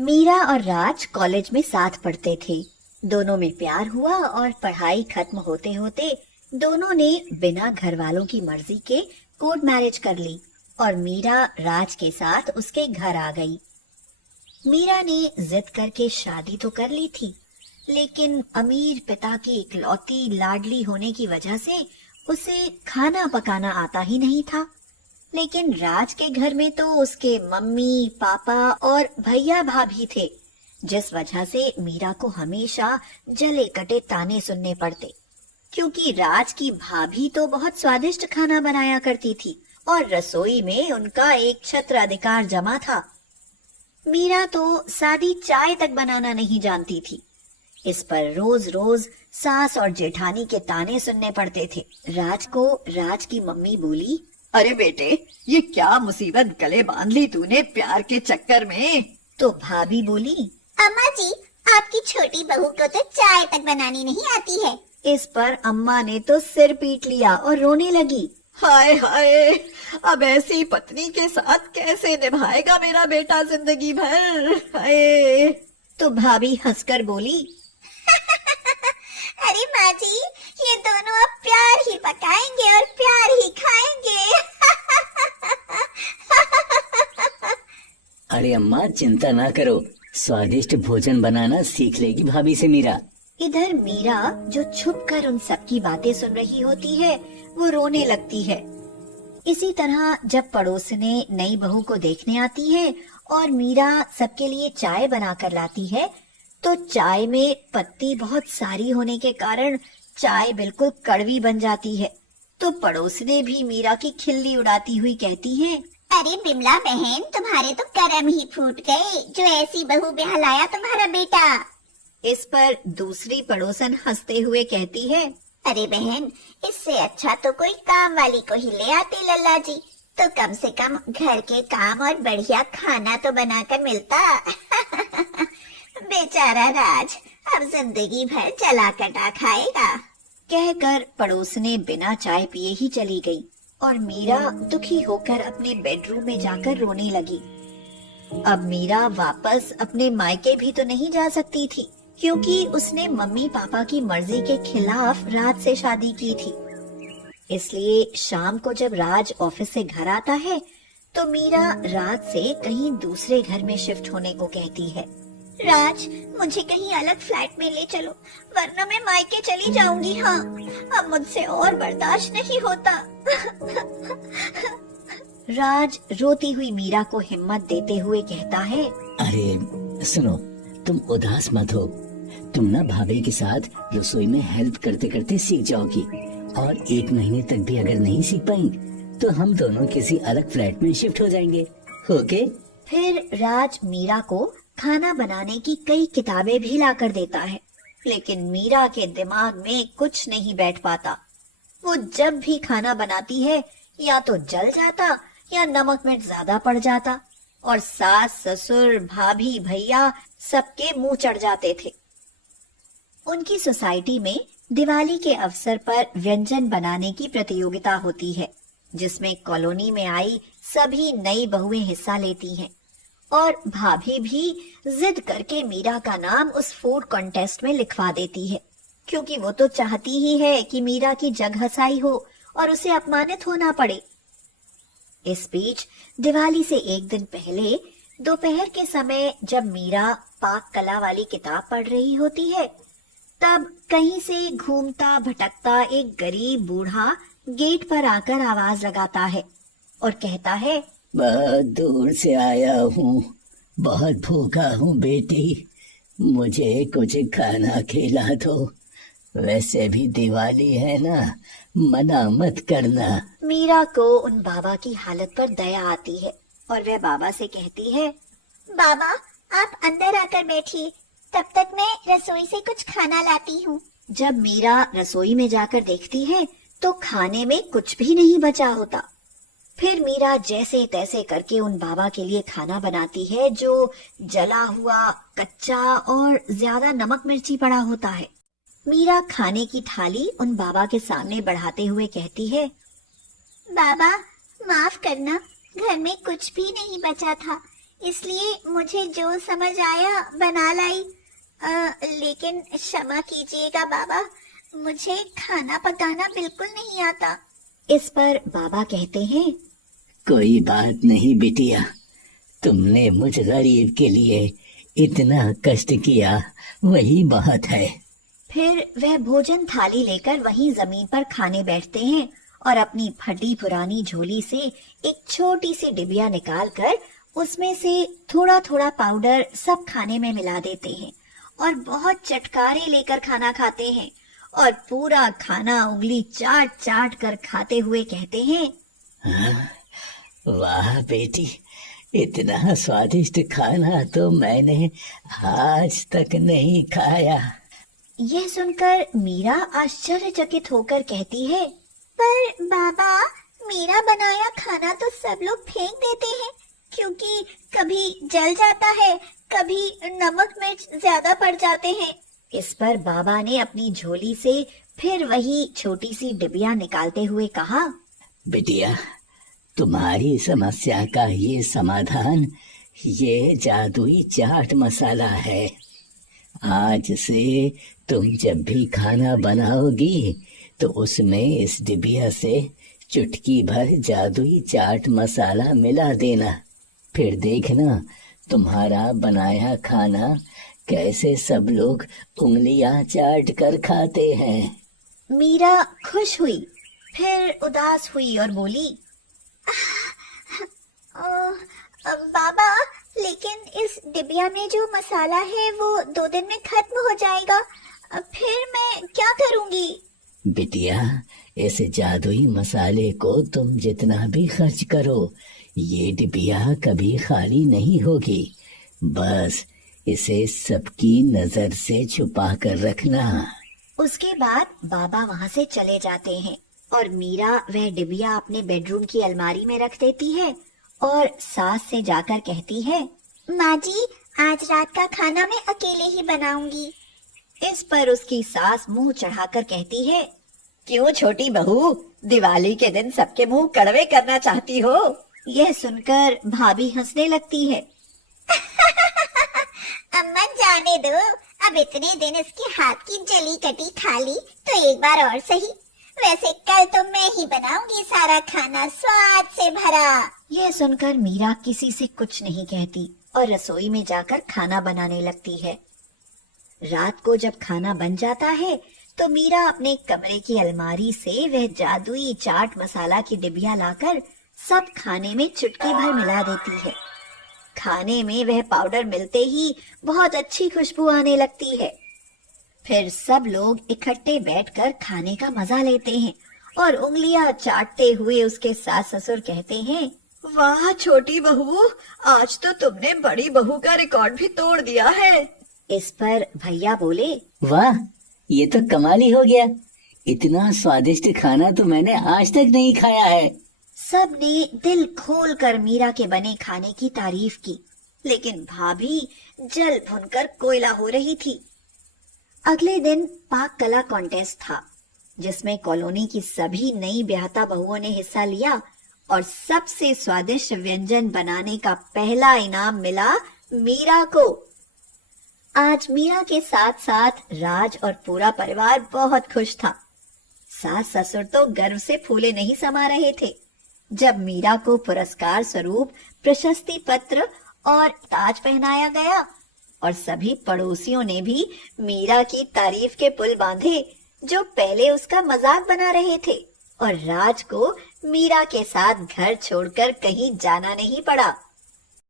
मीरा और राज कॉलेज में साथ पढ़ते थे। दोनों में प्यार हुआ और पढ़ाई खत्म होते होते दोनों ने बिना घर वालों की मर्जी के कोर्ट मैरिज कर ली और मीरा राज के साथ उसके घर आ गई। मीरा ने जिद करके शादी तो कर ली थी, लेकिन अमीर पिता की इकलौती लाडली होने की वजह से उसे खाना पकाना आता ही नहीं था। लेकिन राज के घर में तो उसके मम्मी पापा और भैया भाभी थे, जिस वजह से मीरा को हमेशा जले कटे ताने सुनने पड़ते, क्योंकि राज की भाभी तो बहुत स्वादिष्ट खाना बनाया करती थी और रसोई में उनका एक छत्राधिकार जमा था। मीरा तो सादी चाय तक बनाना नहीं जानती थी। इस पर रोज रोज सास और जेठानी के ताने सुनने पड़ते थे। राज को राज की मम्मी बोली, अरे बेटे, ये क्या मुसीबत गले बांध ली तूने प्यार के चक्कर में। तो भाभी बोली, अम्मा जी, आपकी छोटी बहू को तो चाय तक बनानी नहीं आती है। इस पर अम्मा ने तो सिर पीट लिया और रोने लगी। हाय हाय, अब ऐसी पत्नी के साथ कैसे निभाएगा मेरा बेटा जिंदगी भर। हाय। तो भाभी हंसकर बोली, अरे माँ जी, ये दोनों अब प्यार ही पकाएंगे और प्यार ही खाएंगे। अरे अम्मा, चिंता ना करो, स्वादिष्ट भोजन बनाना सीख लेगी भाभी से मीरा। इधर मीरा जो छुपकर उन सबकी बातें सुन रही होती है, वो रोने लगती है। इसी तरह जब पड़ोसने नई बहू को देखने आती है और मीरा सबके लिए चाय बनाकर लाती है, तो चाय में पत्ती बहुत सारी होने के कारण चाय बिल्कुल कड़वी बन जाती है। तो पड़ोसने भी मीरा की खिल्ली उड़ाती हुई कहती है, अरे बिमला बहन, तुम्हारे तो कर्म ही फूट गए, जो ऐसी बहू ब्याह लाया तुम्हारा बेटा। इस पर दूसरी पड़ोसन हंसते हुए कहती है, अरे बहन, इससे अच्छा तो कोई काम वाली को ही ले आते लल्ला जी, तो कम से कम घर के काम और बढ़िया खाना तो बनाकर मिलता। बेचारा राज अब जिंदगी भर जला कटा खाएगा। कहकर पड़ोसने बिना चाय पिए ही चली गई और मीरा दुखी होकर अपने बेडरूम में जाकर रोने लगी। अब मीरा वापस अपने मायके भी तो नहीं जा सकती थी, क्योंकि उसने मम्मी पापा की मर्जी के खिलाफ राज से शादी की थी। इसलिए शाम को जब राज ऑफिस से घर आता है, तो मीरा राज से कहीं दूसरे घर में शिफ्ट होने को कहती है। राज, मुझे कहीं अलग फ्लैट में ले चलो, वरना मैं मायके चली जाऊंगी। हाँ, अब मुझसे और बर्दाश्त नहीं होता। राज रोती हुई मीरा को हिम्मत देते हुए कहता है, अरे सुनो, तुम उदास मत हो। तुम ना भाभी के साथ रसोई में हेल्प करते करते सीख जाओगी, और 1 महीने तक भी अगर नहीं सीख पाई तो हम दोनों किसी अलग फ्लैट में शिफ्ट हो जाएंगे। ओके? फिर राज मीरा को खाना बनाने की कई किताबें भी लाकर देता है, लेकिन मीरा के दिमाग में कुछ नहीं बैठ पाता। वो जब भी खाना बनाती है, या तो जल जाता या नमक मिर्च ज्यादा पड़ जाता, और सास ससुर भाभी भैया सबके मुंह चढ़ जाते थे। उनकी सोसाइटी में दिवाली के अवसर पर व्यंजन बनाने की प्रतियोगिता होती है, जिसमें कॉलोनी में आई सभी नई बहुएं हिस्सा लेती हैं, और भाभी भी जिद करके मीरा का नाम उस फूड कॉन्टेस्ट में लिखवा देती है, क्योंकि वो तो चाहती ही है कि मीरा की जग हंसाई हो और उसे अपमानित होना पड़े। इस बीच दिवाली से एक दिन पहले दोपहर के समय जब मीरा पाक कला वाली किताब पढ़ रही होती है, तब कहीं से घूमता भटकता एक गरीब बूढ़ा गेट पर आकर आवाज लगाता है और कहता है, बहुत दूर से आया हूँ, बहुत भूखा हूँ बेटी, मुझे कुछ खाना खिला दो। वैसे भी दिवाली है ना, मना मत करना। मीरा को उन बाबा की हालत पर दया आती है और वह बाबा से कहती है, बाबा, आप अंदर आकर बैठिए, तब तक मैं रसोई से कुछ खाना लाती हूँ। जब मीरा रसोई में जाकर देखती है, तो खाने में कुछ भी नहीं बचा होता। फिर मीरा जैसे तैसे करके उन बाबा के लिए खाना बनाती है, जो जला हुआ, कच्चा और ज्यादा नमक मिर्ची पड़ा होता है। मीरा खाने की थाली उन बाबा के सामने बढ़ाते हुए कहती है, बाबा, माफ करना, घर में कुछ भी नहीं बचा था, इसलिए मुझे जो समझ आया बना लाई। लेकिन क्षमा कीजिएगा बाबा, मुझे खाना पकाना बिल्कुल नहीं आता। इस पर बाबा कहते हैं, कोई बात नहीं बिटिया, तुमने मुझ गरीब के लिए इतना कष्ट किया, वही बहुत है। फिर वह भोजन थाली लेकर वहीं जमीन पर खाने बैठते हैं और अपनी फटी पुरानी झोली से एक छोटी सी डिबिया निकालकर उसमें से थोड़ा थोड़ा पाउडर सब खाने में मिला देते हैं और बहुत चटकारे लेकर खाना खाते हैं और पूरा खाना उंगली चाट चाट कर खाते हुए कहते हैं, हाँ, वाह बेटी, इतना स्वादिष्ट खाना तो मैंने आज तक नहीं खाया। यह सुनकर मीरा आश्चर्यचकित होकर कहती है, पर बाबा, मेरा बनाया खाना तो सब लोग फेंक देते हैं, क्योंकि कभी जल जाता है, कभी नमक मिर्च ज्यादा पड़ जाते हैं। इस पर बाबा ने अपनी झोली से फिर वही छोटी सी डिबिया निकालते हुए कहा, बिटिया, तुम्हारी समस्या का ये समाधान ये जादुई चाट मसाला है। आज से तुम जब भी खाना बनाओगी तो उसमें इस डिबिया से चुटकी भर जादुई चाट मसाला मिला देना। फिर देखना तुम्हारा बनाया खाना कैसे सब लोग उंगलियां चाट कर खाते हैं। मीरा खुश हुई, फिर उदास हुई और बोली, बाबा, लेकिन इस डिबिया में जो मसाला है वो 2 दिन में खत्म हो जाएगा, फिर मैं क्या करूंगी? बिटिया, इस जादुई मसाले को तुम जितना भी खर्च करो, ये डिबिया कभी खाली नहीं होगी। बस इसे सबकी नजर से छुपा कर रखना। उसके बाद बाबा वहाँ से चले जाते हैं और मीरा वह डिबिया अपने बेडरूम की अलमारी में रख देती है और सास से जाकर कहती है, माँ जी, आज रात का खाना मैं अकेले ही बनाऊंगी। इस पर उसकी सास मुंह चढ़ाकर कहती है, क्यों छोटी बहू, दिवाली के दिन सबके मुंह कड़वे करना चाहती हो? यह सुनकर भाभी हंसने लगती है। अम्मा जाने दो, अब इतने दिन इसके हाथ की जली कटी खा ली तो एक बार और सही। वैसे कल तो मैं ही बनाऊंगी सारा खाना स्वाद से भरा। यह सुनकर मीरा किसी से कुछ नहीं कहती और रसोई में जाकर खाना बनाने लगती है। रात को जब खाना बन जाता है तो मीरा अपने कमरे की अलमारी से वह जादुई चाट मसाला की डिबिया लाकर सब खाने में चुटकी भर मिला देती है। खाने में वह पाउडर मिलते ही बहुत अच्छी खुशबू आने लगती है। फिर सब लोग इकट्ठे बैठकर खाने का मजा लेते हैं और उंगलियां चाटते हुए उसके सास ससुर कहते हैं, वाह छोटी बहू, आज तो तुमने बड़ी बहू का रिकॉर्ड भी तोड़ दिया है। इस पर भैया बोले, वाह, ये तो कमाल ही हो गया। इतना स्वादिष्ट खाना तो मैंने आज तक नहीं खाया है। सब ने दिल खोल कर मीरा के बने खाने की तारीफ की, लेकिन भाभी जल भुनकर कोयला हो रही थी। अगले दिन पाक कला कॉन्टेस्ट था, जिसमें कॉलोनी की सभी नई ब्याहता बहुओं ने हिस्सा लिया और सबसे स्वादिष्ट व्यंजन बनाने का पहला इनाम मिला मीरा को। आज मीरा के साथ साथ राज और पूरा परिवार बहुत खुश था। सास ससुर तो गर्व से फूले नहीं समा रहे थे जब मीरा को पुरस्कार स्वरूप प्रशस्ति पत्र और ताज पहनाया गया और सभी पड़ोसियों ने भी मीरा की तारीफ के पुल बांधे जो पहले उसका मजाक बना रहे थे, और राज को मीरा के साथ घर छोड़कर कहीं जाना नहीं पड़ा।